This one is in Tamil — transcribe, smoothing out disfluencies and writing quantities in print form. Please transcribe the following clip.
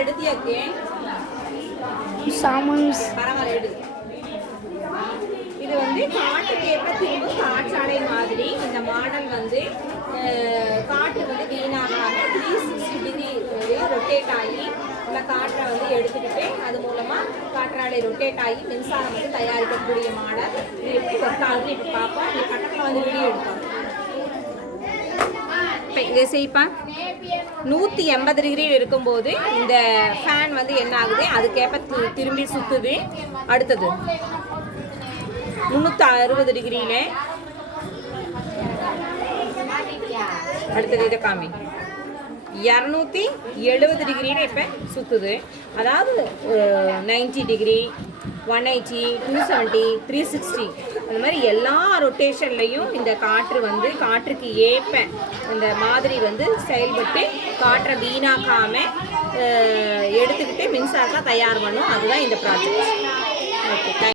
எடுத்தியாக்கு சாமான்ஸ் பரவாயில்ல எடு. இது வந்து காட்டுக்கு ஏற்ப திரும்ப காற்றாலை மாதிரி இந்த மாடல் வந்து காற்று வந்து வீணாகாம 360 டிகிரி ரொட்டேட் ஆகி இந்த காற்றை வந்து எடுத்துக்கிட்டு அது மூலமாக காற்றாலை ரொட்டேட் ஆகி மின்சாரம் வந்து தயாரிக்கக்கூடிய மாடல். இது எப்படி ஒர்க் ஆகுது இப்போ பார்ப்போம். இது பக்கத்தில் வந்து வீடியோ எடுப்பாங்க. இப்போ இதை செய்ப்பா 180 டிகிரி இருக்கும்போது இந்த ஃபேன் வந்து என்ன ஆகுது அதுக்கேற்ப திரும்பி சுற்றுது. அடுத்தது 360 டிகிரியில் அடுத்தது இதை காமி 270 டிகிரியில் இப்போ சுற்றுது. அதாவது 90 டிகிரி 180 270 360 அந்த மாதிரி எல்லா ரொட்டேஷன்லையும் இந்த காற்று வந்து காற்றுக்கு ஏற்ப இந்த மாதிரி வந்து செயல்பட்டு காற்றை வீணாக்காமல் எடுத்துக்கிட்டு மின்சாரத்தை தயார் பண்ணும். அதுதான் இந்த ப்ராஜெக்ட். ஓகே.